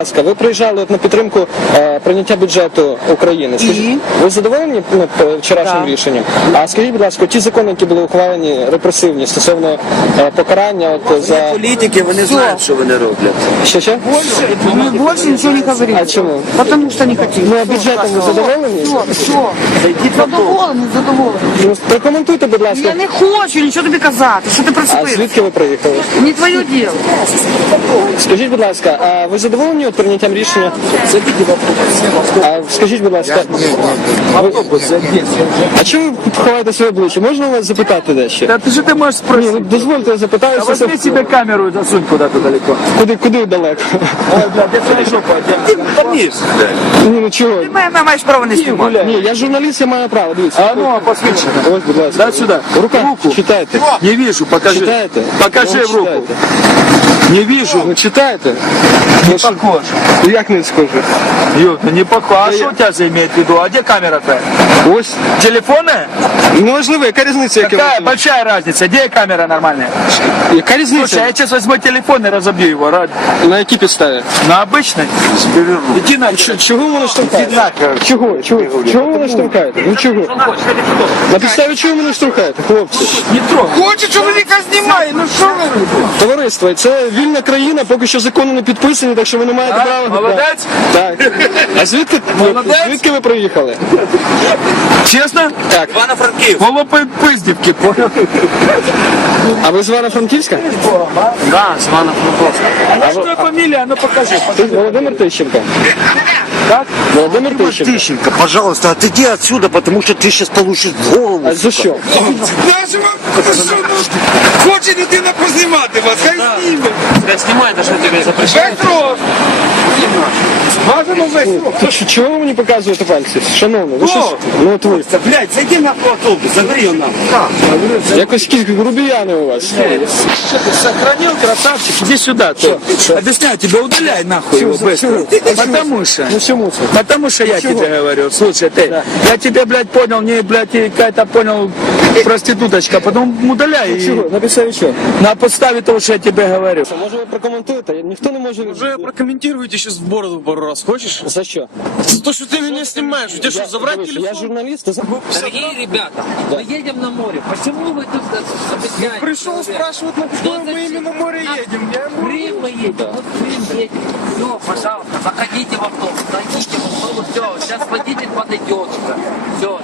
Ви приїжджали от на підтримку прийняття бюджету України. Скажіть, ви задоволені вчорашнім рішенням? А скажіть, будь ласка, ті закони, які були ухвалені, репресивні, стосовно покарання за... Політики, вони знають, що вони роблять. Що? Мы больше ничего не говорим. А чому? Потому что не хотим. Ну, а бюджетом ви задоволені? Все. Задоволений, задоволений. Ну, прокоментуйте, будь ласка. Я не хочу нічого тобі казати. Що ти А прицепив? звідки ви приїхали? Не твоє діло. Скажіть, будь ласка, а ви задоволені от прийняттям рішення? А скажіть, будь ласка, а чому ви ховаєте своє обличчя? Можна вас запитати дещо? Да ты же ты можешь Ні, спросить. ну, дозвольте, я запитаю. А возьми себе камеру и засунь куда-то далеко. Куди далеко? Ой, бля, где твоя жопа? Ні, ну чого? Ти маєш право не знімати. Ні, я журналіст, я маю право, дивіться. А ну, посвідчено. Ось, будь ласка. Дай сюда. Руку. Читайте. Не вижу, покажи. Читаєте? Покажи Ну, в руку. читайте. Не вижу. Ну, читаєте? Не похож. Як не схоже? Ёпта, не похож. А что у тебя за имеет в виду? А где камера-то? Ось. Телефонная? Ну, важливо, яка різниця? Какая большая разница? Где камера нормальная? Яка Слушай, різниця? я сейчас возьму телефон и разобью его. На якій підставі? На обычной? Иди на. Чого ви мене штовхаєте? Чого? Чого ви мене штовхаєте? Ну чого? На підставі чого ви мене штовхаєте, хлопці? Не трогай. Хоче чоловіка знімає, ну що ви? Товариство, це вільна країна, поки що закони не підписані, так що ви не маєте права. Молодець? Так. А звідки ви приїхали? Честно? Так. Голубые пыздевки, понял? А ви з Івано-Франківська? Да, с Ивано-Франковска. А что твоя фамилия? Ну покажи. Ти Володимир Тищенко. Как? Володимир Тищенко. Тищенко, пожалуйста, отойди отсюда, потому что ты сейчас получишь в голову. А за що? Хоче людина познімати вас, хай зніме. Снимай, это что тебе запрещают? Весь рот. Бажано весь рот. То чого ви мені показуєте пальці? Шановний, ви що? Ну от ви. Блядь, зайди на автобус, забери ее нахуй. Якось якісь грубіяни у вас. Что ты сохранил, красавчик? Иди сюда. Ты. Объясняю тебе, удаляй нахуй его быстро. Потому что... Ну чому це? Потому что я тебе говорю, слушай, ты, я тебя, блядь, понял, не, блядь, какая-то, понял, проституточка, потом удаляй. И Чого? На підставі чого? на подставе того, что я тебе говорю. Може ви прокоментуєте? Ніхто не може... Уже прокомментируйте сейчас в бороду пару раз, хочешь? За що? За то, что ты меня снимаешь. У тебя что, забрать Дивись, Я телефон? журналіст. Дорогие ребята, мы едем на море. Почему вы тут объясняете? Пришел спрашивать, на какое мы именно море едем. Я ему... В Крым мы едем, вот в Крым едем. Все, пожалуйста, заходите в автобус, зайдите в автобус, все, сейчас водитель подойдет уже. Все.